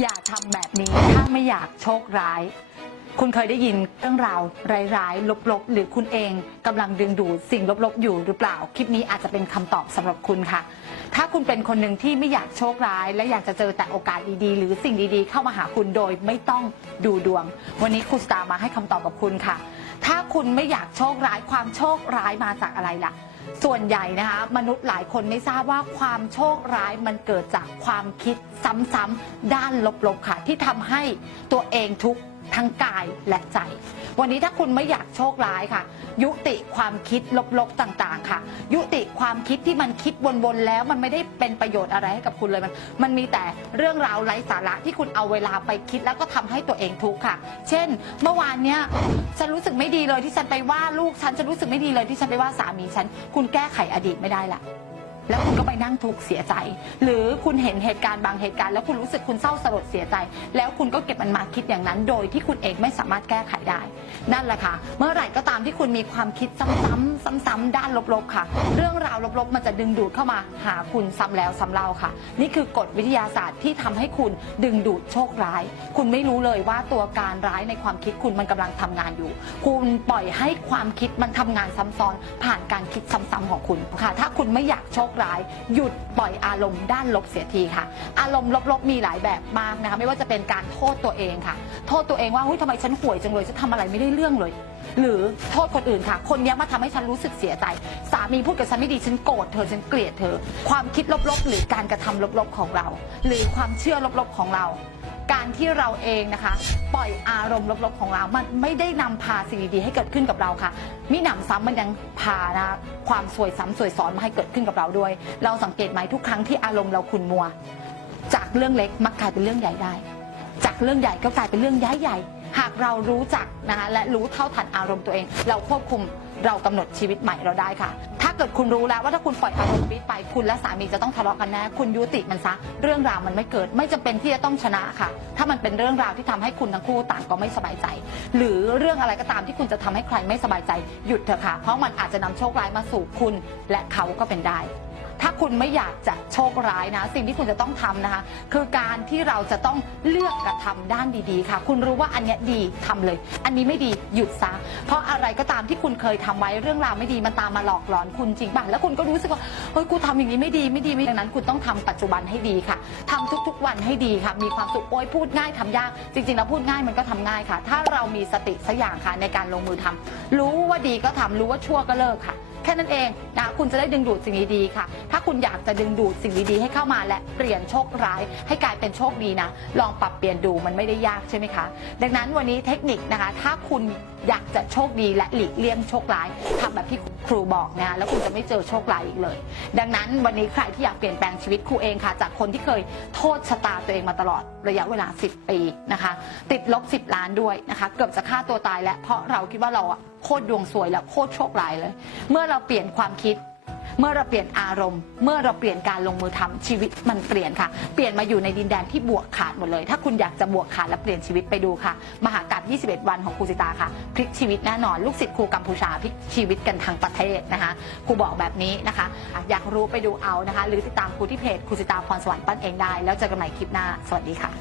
อย่าทำแบบนี้ถ้าไม่อยากโชคร้าย คุณเคยได้ยินเรื่องราวร้ายๆลบๆ หรือคุณเองกำลังดึงดูดสิ่งลบๆ อยู่หรือเปล่า คลิปนี้อาจจะเป็นคำตอบสำหรับคุณค่ะ ถ้าคุณเป็นคนหนึ่งที่ไม่อยากโชคร้าย และอยากจะเจอแต่โอกาสดีๆ หรือสิ่งดีๆ เข้ามาหาคุณโดยไม่ต้องดูดวง วันนี้ครูสตาร์มาให้คำตอบกับคุณค่ะ ถ้าคุณไม่อยากโชคร้ายความโชคร้ายมาจากอะไรล่ะ ส่วนใหญ่นะคะ มนุษย์หลายคนไม่ทราบว่าความโชคร้ายมันเกิดจากความคิดซ้ำๆด้านลบๆค่ะ ที่ทำให้ตัวเองทุกข์ ทั้งกายและใจ วันนี้ถ้าคุณไม่อยากโชคร้ายค่ะ ยุติความคิดลบๆต่างๆ ค่ะ ยุติความคิดที่มันคิดวนๆแล้วมันไม่ได้เป็นประโยชน์อะไรให้กับคุณเลยมันมันมีแต่เรื่องราวไร้สาระที่คุณเอาเวลาไปคิดแล้วก็ทำให้ตัวเองทุกข์ค่ะ เช่น เมื่อวานเนี้ยฉันรู้สึกไม่ดีเลยที่ฉันไปว่าลูกฉันฉันรู้สึกไม่ดีเลยที่ฉันไปว่าสามีฉัน คุณแก้ไขอดีตไม่ได้ละ แล้วคุณก็ไปนั่งทุกข์เสียใจ หรือคุณเห็นเหตุการณ์บางเหตุการณ์แล้วคุณรู้สึกคุณเศร้าสลดเสียใจ แล้วคุณก็เก็บมันมาคิดอย่างนั้น โดยที่คุณเองไม่สามารถแก้ไขได้ นั่นแหละค่ะ เมื่อไหร่ก็ตามที่คุณมีความคิดซ้ำๆซ้ำๆด้านลบๆค่ะ เรื่องราวลบๆ มันจะดึงดูดเข้ามาหาคุณซ้ำแล้วซ้ำเล่าค่ะ นี่คือกฎวิทยาศาสตร์ที่ทำให้คุณดึงดูดโชคร้าย คุณไม่รู้เลยว่าตัวการร้ายในความคิดคุณมันกำลังทำงานอยู่ คุณปล่อยให้ความคิดมันทำงานซ้ำซ้อนผ่านการคิดซ้ำๆของคุณค่ะ ถ้าคุณไม่อยากโชคร้าย หยุดปล่อยอารมณ์ด้านลบเสียทีค่ะ อารมณ์ลบๆมีหลายแบบมากนะคะไม่ว่าจะเป็นการโทษตัวเองค่ะ โทษตัวเองว่าเฮ้ยทำไมฉันห่วยจังเลยฉันทำอะไรไม่ได้เรื่องเลย หรือโทษคนอื่นค่ะ คนนี้มาทำให้ฉันรู้สึกเสียใจ สามีพูดกับฉันไม่ดีฉันโกรธเธอฉันเกลียดเธอ ความคิดลบๆ หรือการกระทำลบๆของเรา หรือความเชื่อลบๆของเรา การที่เราเองนะคะ ปล่อยอารมณ์ลบๆของเรา มันไม่ได้นำพาสิ่งดีๆให้เกิดขึ้นกับเราค่ะ มิหนำซ้ำมันยังพานะความสวยซ้ำสวยซ้อนมาให้เกิดขึ้นกับเราด้วย เราสังเกตไหมทุกครั้งที่อารมณ์เราขุ่นมัว จากเรื่องเล็กมักกลายเป็นเรื่องใหญ่ได้ จากเรื่องใหญ่ก็กลายเป็นเรื่องย้ายใหญ่ หากเรารู้จักนะคะและรู้เท่าทันอารมณ์ตัวเอง เราควบคุมเรากำหนดชีวิตใหม่เราได้ค่ะ เกิดคุณรู้แล้วว่าถ้าคุณปล่อยอารมณ์ปี๊ดไป คุณและสามีจะต้องทะเลาะกันแน่คุณยุติมันซะ เรื่องราวมันไม่เกิดไม่จำเป็นที่จะต้องชนะค่ะ ถ้ามันเป็นเรื่องราวที่ทำให้คุณทั้งคู่ต่างก็ไม่สบายใจ หรือเรื่องอะไรก็ตามที่คุณจะทำให้ใครไม่สบายใจหยุดเถอะค่ะเพราะมันอาจจะนำโชคร้ายมาสู่คุณ และเขาก็เป็นได้ ถ้าคุณไม่อยากจะโชคร้ายนะ สิ่งที่คุณจะต้องทำนะคะ คือการที่เราจะต้องเลือกกระทำด้านดีๆ ค่ะ คุณรู้ว่าอันเนี้ยดีทำเลย อันนี้ไม่ดีหยุดซะเพราะอะไรก็ตามที่คุณเคยทำไว้เรื่องราวไม่ดีมันตามมาหลอกหลอนคุณจริงป่ะแล้วคุณก็รู้สึกว่าเฮ้ยกูทำอย่างนี้ไม่ดีไม่ดีไม่ดังนั้น คุณต้องทำปัจจุบันให้ดีค่ะทำทุกๆวันให้ดีค่ะ มีความสุขโอ้ยพูดง่ายทำยากจริงๆแล้วพูดง่ายมันก็ทำง่ายค่ะ ถ้าเรามีสติสักอย่างค่ะในการลงมือทำรู้ว่าดีก็ทำรู้ว่าชั่วก็เลิกค่ะ แค่นั้นเองนะคุณจะได้ดึงดูดสิ่งดีๆค่ะ ถ้าคุณอยากจะดึงดูดสิ่งดีๆให้เข้ามาและเปลี่ยนโชคร้าย ให้กลายเป็นโชคดีนะ ลองปรับเปลี่ยนดูมันไม่ได้ยากใช่ไหมคะ ดังนั้นวันนี้เทคนิคนะคะ ถ้าคุณอยากจะโชคดีและหลีกเลี่ยงโชคร้ายทำแบบที่ครูบอกนะแล้วคุณจะไม่เจอโชคร้ายอีกเลย ดังนั้นวันนี้ใครที่อยากเปลี่ยนแปลงชีวิตครูเองค่ะ จากคนที่เคยโทษชะตาตัวเองมาตลอดระยะเวลา 10 ปีนะคะ ติดลบ 10 ล้านด้วยนะคะ เกือบจะฆ่าตัวตายแล้วเพราะเราคิดว่าเราโคตรดวงสวยแล้วโคตรโชคร้ายเลย เมื่อเราเปลี่ยนความคิด เมื่อเราเปลี่ยนอารมณ์ เมื่อเราเปลี่ยนการลงมือทำชีวิตมันเปลี่ยนค่ะ เปลี่ยนมาอยู่ในดินแดนที่บวกขาดหมดเลย ถ้าคุณอยากจะบวกขาดและเปลี่ยนชีวิตไปดูค่ะ มหากาบ21 วันของครูสิตาค่ะพลิกชีวิตแน่นอน ลูกศิษย์ครูกัมพูชาพลิกชีวิตกันทั้งประเทศนะคะครูบอกแบบนี้นะคะอะอยากรู้ไปดูเอานะคะ หรือติดตามครูที่เพจครูสิตาพรสวรรค์ปั้นเองได้ แล้วเจอกันใหม่คลิปหน้าสวัสดีค่ะ